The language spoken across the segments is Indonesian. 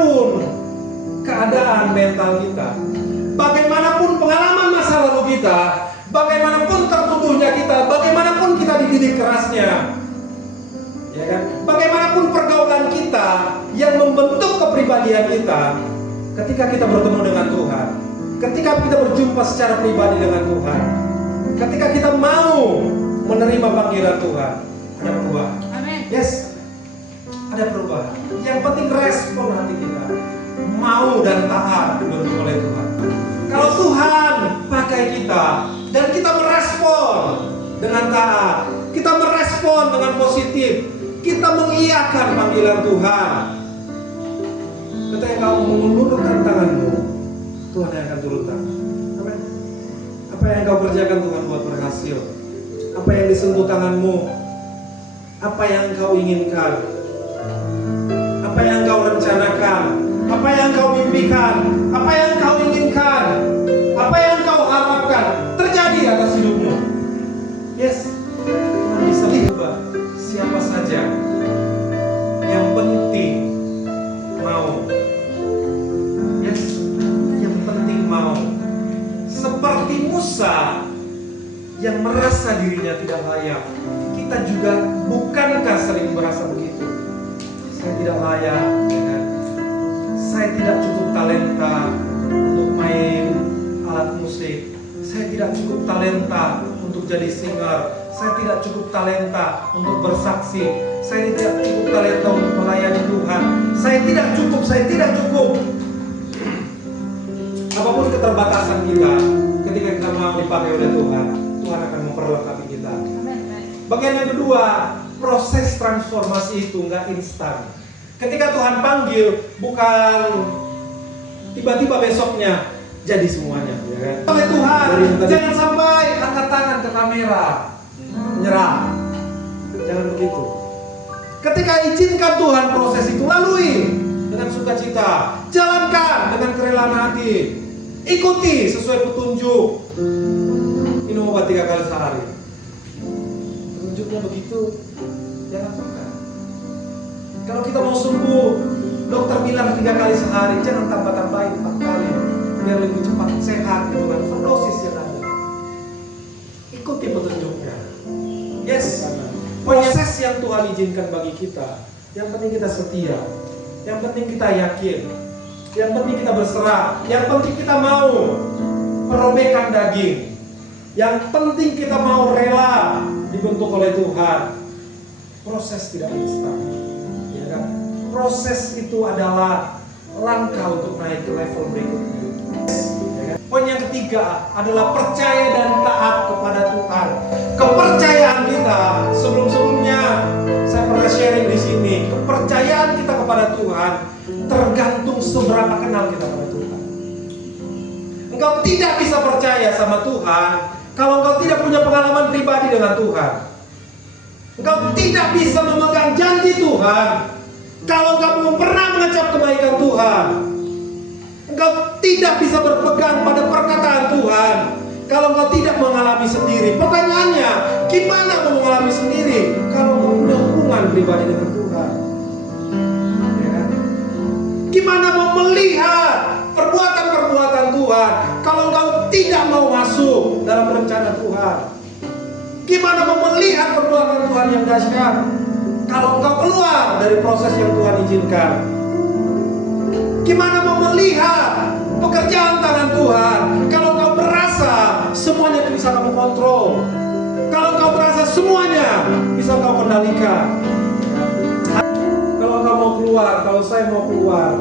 bagaimanapun keadaan mental kita, bagaimanapun pengalaman masa lalu kita, bagaimanapun tertuduhnya kita, bagaimanapun kita dididik kerasnya, ya kan? Bagaimanapun pergaulan kita yang membentuk kepribadian kita, ketika kita bertemu dengan Tuhan, ketika kita berjumpa secara pribadi dengan Tuhan, ketika kita mau menerima panggilan Tuhan, ada perubahan. Amin. Yes, ada perubahan. Yang penting respon hati kita, mau dan taat dibentuk oleh Tuhan. Kalau Tuhan pakai kita dan kita merespon dengan taat, kita merespon dengan positif, kita mengiyakan panggilan Tuhan, ketika kamu mengulurkan tanganmu, Tuhan yang akan turun tangan. Amin. Apa yang kau kerjakan Tuhan buat berhasil? Apa yang disentuh tanganmu? Apa yang kau inginkan? Apa yang kau rencanakan? Apa yang kau mimpikan? Apa yang kau inginkan? Apa yang kau harapkan terjadi atas hidupmu? Yes, Tuhan bisa lihat siapa saja. Yang penting mau. Yes, yang penting mau. Seperti Musa yang merasa dirinya tidak layak, kita juga bukankah sering merasa begitu? Saya tidak layak, ya kan? Saya tidak cukup talenta untuk main alat musik. Saya tidak cukup talenta untuk jadi singer. Saya tidak cukup talenta untuk bersaksi. Saya tidak cukup talenta untuk melayani Tuhan. Saya tidak cukup. Apapun keterbatasan kita, ketika kita mau dipakai oleh Tuhan, Tuhan akan memperlengkapi kita. Bagian yang kedua, proses transformasi itu nggak instan. Ketika Tuhan panggil, bukan tiba-tiba besoknya jadi semuanya, ya kan? Oleh Tuhan, jangan sampai angkat tangan ke kamera, menyerah. Jangan begitu. Ketika izinkan Tuhan proses itu, lalui dengan sukacita, jalankan dengan kerelaan hati, ikuti sesuai petunjuk. Minum obat 3 kali sehari. Petunjuknya begitu, jangan makan. Kalau kita mau sembuh, dokter bilang 3 kali sehari, jangan tambah-tambahin 4 kali, biar lebih cepat sehat gitu kan. Overdosis yang ada. Ikuti petunjuknya. Yes, proses yang Tuhan izinkan bagi kita, yang penting kita setia, yang penting kita yakin, yang penting kita berserah, yang penting kita mau merobekkan daging, yang penting kita mau rela dibentuk oleh Tuhan. Proses tidak instan, ya kan? Proses itu adalah langkah untuk naik ke level berikutnya, ya kan? Poin yang ketiga adalah percaya dan taat kepada Tuhan. Kepercayaan kita sebelum-sebelumnya saya pernah sharing di sini. Kepercayaan kita kepada Tuhan tergantung seberapa kenal kita kepada Tuhan. Engkau tidak bisa percaya sama Tuhan kalau engkau tidak punya pengalaman pribadi dengan Tuhan. Engkau tidak bisa memegang janji Tuhan kalau engkau belum pernah mengecap kebaikan Tuhan. Engkau tidak bisa berpegang pada perkataan Tuhan kalau engkau tidak mengalami sendiri. Pertanyaannya, gimana mau mengalami sendiri kalau engkau punya hubungan pribadi dengan Tuhan? Ya kan? Gimana mau melihat perbuatan-perbuatan Tuhan kalau engkau tidak mau masuk dalam rencana Tuhan? Gimana mau melihat perbuatan Tuhan yang dahsyat kalau engkau keluar dari proses yang Tuhan izinkan? Gimana mau melihat pekerjaan tangan Tuhan kalau engkau merasa semuanya itu bisa kamu kontrol, kalau engkau merasa semuanya bisa kau kendalikan? Kalau engkau mau keluar, kalau saya mau keluar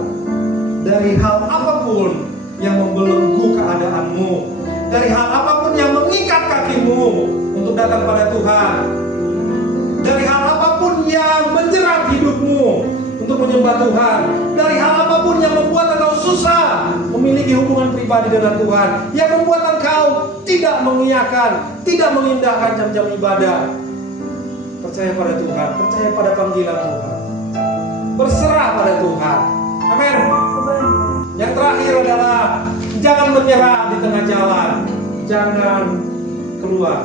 dari hal apapun yang membelenggu keadaanmu, dari hal apapun yang mengikat kakimu untuk datang pada Tuhan, dari hal apapun yang menjerat hidupmu untuk menyembah Tuhan, dari hal apapun yang membuat engkau susah memiliki hubungan pribadi dengan Tuhan, yang membuat engkau tidak mengiyakan, tidak mengindahkan jam-jam ibadah, percaya pada Tuhan, percaya pada panggilan Tuhan, berserah pada Tuhan. Amin. Yang terakhir adalah jangan menyerah di tengah jalan, jangan keluar.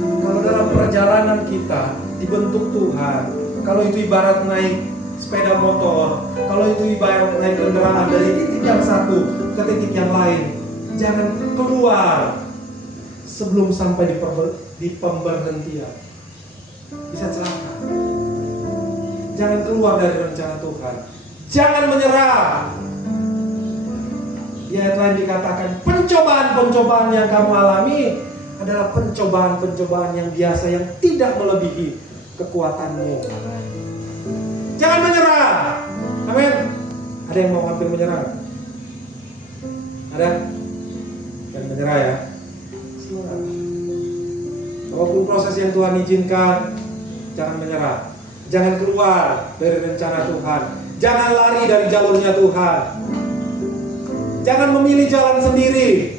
Kalau dalam perjalanan kita dibentuk Tuhan, kalau itu ibarat naik sepeda motor, kalau itu ibarat naik kendaraan dari titik yang satu ke titik yang lain, jangan keluar sebelum sampai di pemberhentian. Bisa celaka. Jangan keluar dari rencana Tuhan. Jangan menyerah. Di ayat lain dikatakan, pencobaan-pencobaan yang kamu alami adalah pencobaan-pencobaan yang biasa, yang tidak melebihi kekuatanmu. Jangan menyerah. Amin. Ada yang mau hampir menyerah? Ada? Jangan menyerah ya. Semangat. Apapun proses yang Tuhan izinkan, jangan menyerah. Jangan keluar dari rencana Tuhan. Jangan lari dari jalurnya Tuhan. Jangan memilih jalan sendiri.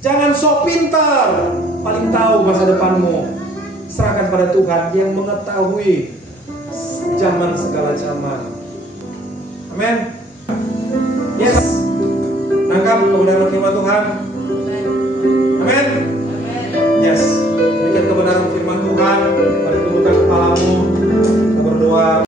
Jangan sok pintar, paling tahu masa depanmu. Serahkan pada Tuhan yang mengetahui zaman segala zaman. Amin. Yes. Nangkap kebenaran firman Tuhan.